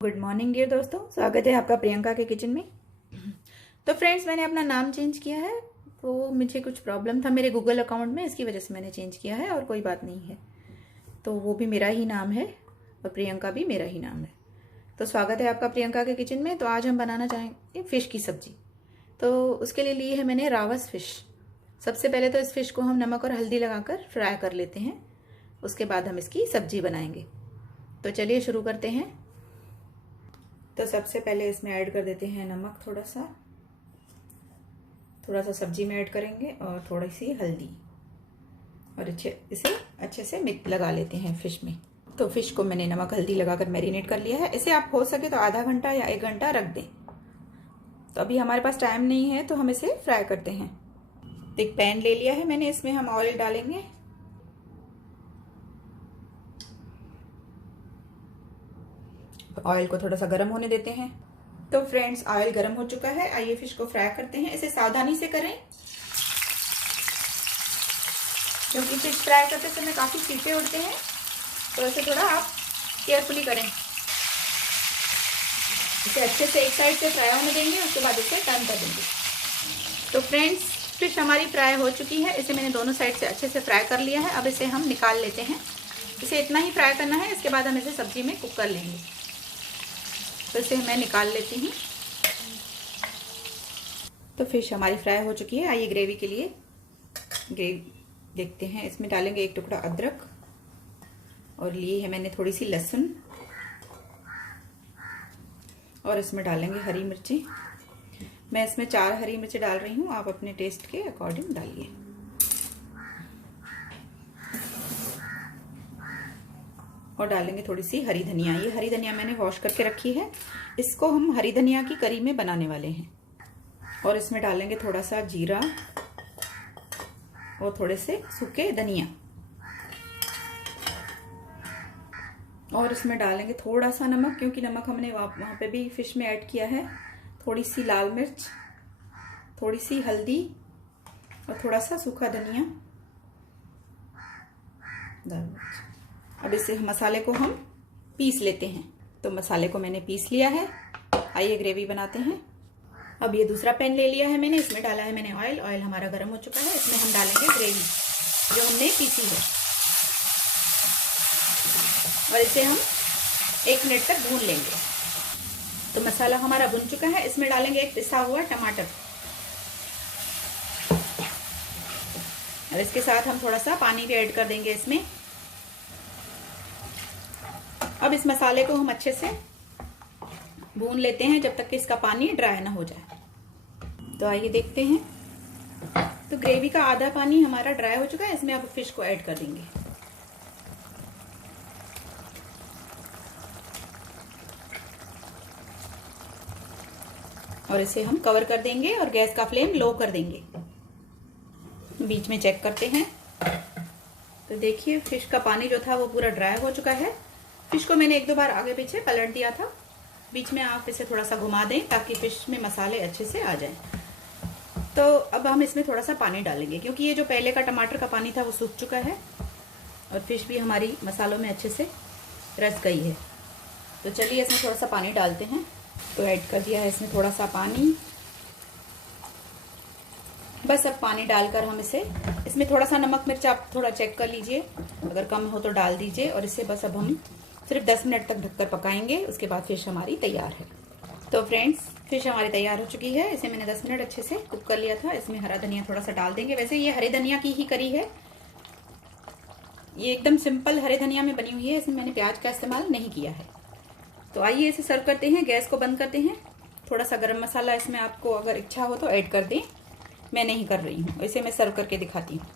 Good morning dear दोस्तों, स्वागत है आपका प्रियंका के किचन में। तो फ्रेंड्स, मैंने अपना नाम चेंज किया है। वो मुझे कुछ प्रॉब्लम था मेरे गूगल अकाउंट में, इसकी वजह से मैंने चेंज किया है और कोई बात नहीं है। तो वो भी मेरा ही नाम है और प्रियंका भी मेरा ही नाम है। तो स्वागत है आपका प्रियंका के किचन में। तो आज हम बनाना चाहेंगे फ़िश की सब्जी। तो उसके लिए ली है मैंने रावस फ़िश। सबसे पहले तो इस फ़िश को हम नमक और हल्दी लगाकर फ्राई कर लेते हैं, उसके बाद हम इसकी सब्जी बनाएंगे। तो चलिए शुरू करते हैं। तो सबसे पहले इसमें ऐड कर देते हैं नमक, थोड़ा सा सब्जी में ऐड करेंगे और थोड़ी सी हल्दी, और इसे अच्छे से मिक्स लगा लेते हैं फ़िश में। तो फ़िश को मैंने नमक हल्दी लगाकर मैरिनेट कर लिया है। इसे आप हो सके तो आधा घंटा या 1 घंटा रख दें। तो अभी हमारे पास टाइम नहीं है तो हम इसे फ्राई करते हैं। एक पैन ले लिया है मैंने, इसमें हम ऑयल डालेंगे। ऑयल को थोड़ा सा गर्म होने देते हैं। तो फ्रेंड्स, ऑयल गर्म हो चुका है। आइए फ़िश को फ्राई करते हैं। इसे सावधानी से करें क्योंकि फ़िश फ्राई करते समय काफ़ी छींटे उड़ते हैं, तो ऐसे थोड़ा आप केयरफुली करें। इसे अच्छे से एक साइड से फ्राई होने देंगे, उसके बाद इसे टर्न कर देंगे। तो फ्रेंड्स, फ़िश हमारी फ्राई हो चुकी है। इसे मैंने दोनों साइड से अच्छे से फ्राई कर लिया है। अब इसे हम निकाल लेते हैं। इसे इतना ही फ्राई करना है, इसके बाद हम इसे सब्जी में कुक कर लेंगे। तो इसे मैं निकाल लेती हूँ। तो फ़िश हमारी फ्राई हो चुकी है। आइए ग्रेवी के लिए ग्रेवी देखते हैं। इसमें डालेंगे 1 टुकड़ा अदरक, और लिए है मैंने थोड़ी सी लहसुन, और इसमें डालेंगे हरी मिर्ची। मैं इसमें 4 हरी मिर्ची डाल रही हूँ, आप अपने टेस्ट के अकॉर्डिंग डालिए। और डालेंगे थोड़ी सी हरी धनिया। ये हरी धनिया मैंने वॉश करके रखी है। इसको हम हरी धनिया की करी में बनाने वाले हैं। और इसमें डालेंगे थोड़ा सा जीरा और थोड़े से सूखे धनिया, और इसमें डालेंगे थोड़ा सा नमक, क्योंकि नमक हमने वहाँ पे भी फिश में ऐड किया है। थोड़ी सी लाल मिर्च, थोड़ी सी हल्दी और थोड़ा सा सूखा धनिया, दाल मिर्च। अब इसे मसाले को हम पीस लेते हैं। तो मसाले को मैंने पीस लिया है। आइए ग्रेवी बनाते हैं। अब ये दूसरा पैन ले लिया है मैंने, इसमें डाला है मैंने ऑयल। ऑयल हमारा गर्म हो चुका है। इसमें हम डालेंगे ग्रेवी जो हमने पीसी है, और इसे हम 1 मिनट तक भून लेंगे। तो मसाला हमारा भुन चुका है। इसमें डालेंगे एक पिसा हुआ टमाटर, और इसके साथ हम थोड़ा सा पानी भी ऐड कर देंगे इसमें। अब इस मसाले को हम अच्छे से भून लेते हैं जब तक कि इसका पानी ड्राई ना हो जाए। तो आइए देखते हैं। तो ग्रेवी का आधा पानी हमारा ड्राई हो चुका है। इसमें अब फिश को ऐड कर देंगे। और इसे हम कवर कर देंगे और गैस का फ्लेम लो कर देंगे। बीच में चेक करते हैं। तो देखिए, फिश का पानी जो था वो पूरा ड्राई हो चुका है। फिश को मैंने 1-2 बार आगे पीछे पलट दिया था। बीच में आप इसे थोड़ा सा घुमा दें ताकि फिश में मसाले अच्छे से आ जाएं। तो अब हम इसमें थोड़ा सा पानी डालेंगे, क्योंकि ये जो पहले का टमाटर का पानी था वो सूख चुका है, और फिश भी हमारी मसालों में अच्छे से रस गई है। तो चलिए इसमें थोड़ा सा पानी डालते हैं। तो ऐड कर दिया है इसमें थोड़ा सा पानी। बस अब पानी डालकर हम इसमें थोड़ा सा नमक मिर्च आप थोड़ा चेक कर लीजिए, अगर कम हो तो डाल दीजिए। और इसे बस अब हम सिर्फ 10 मिनट तक ढककर पकाएंगे। उसके बाद फिश हमारी तैयार है। तो फ्रेंड्स, फिश हमारी तैयार हो चुकी है। इसे मैंने 10 मिनट अच्छे से कुक कर लिया था। इसमें हरा धनिया थोड़ा सा डाल देंगे। वैसे ये हरे धनिया की ही करी है, ये एकदम सिंपल हरे धनिया में बनी हुई है। इसमें मैंने प्याज का इस्तेमाल नहीं किया है। तो आइए इसे सर्व करते हैं। गैस को बंद करते हैं। थोड़ा सा गरम मसाला इसमें आपको अगर इच्छा हो तो ऐड कर दें, मैं नहीं कर रही हूँ। इसे मैं सर्व करके दिखाती हूँ।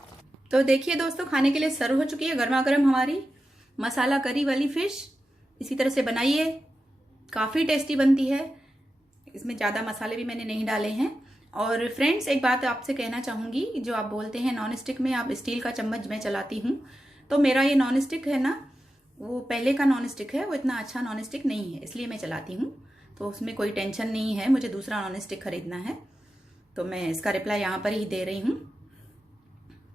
तो देखिए दोस्तों, खाने के लिए सर्व हो चुकी है गर्मा गर्म हमारी मसाला करी वाली फिश। इसी तरह से बनाइए, काफ़ी टेस्टी बनती है। इसमें ज़्यादा मसाले भी मैंने नहीं डाले हैं। और फ्रेंड्स, एक बात आपसे कहना चाहूँगी, जो आप बोलते हैं नॉन स्टिक में आप स्टील का चम्मच मैं चलाती हूँ, तो मेरा ये नॉन स्टिक है ना, वो पहले का नॉन स्टिक है, वो इतना अच्छा नॉन स्टिक नहीं है, इसलिए मैं चलाती हूँ। तो उसमें कोई टेंशन नहीं है, मुझे दूसरा नॉन स्टिक खरीदना है। तो मैं इसका रिप्लाई यहाँ पर ही दे रही हूँ।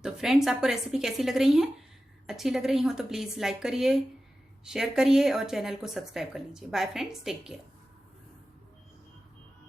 तो फ्रेंड्स, आपको रेसिपी कैसी लग रही है? अच्छी लग रही हो तो प्लीज़ लाइक करिए, शेयर करिए और चैनल को सब्सक्राइब कर लीजिए। Bye friends, take care.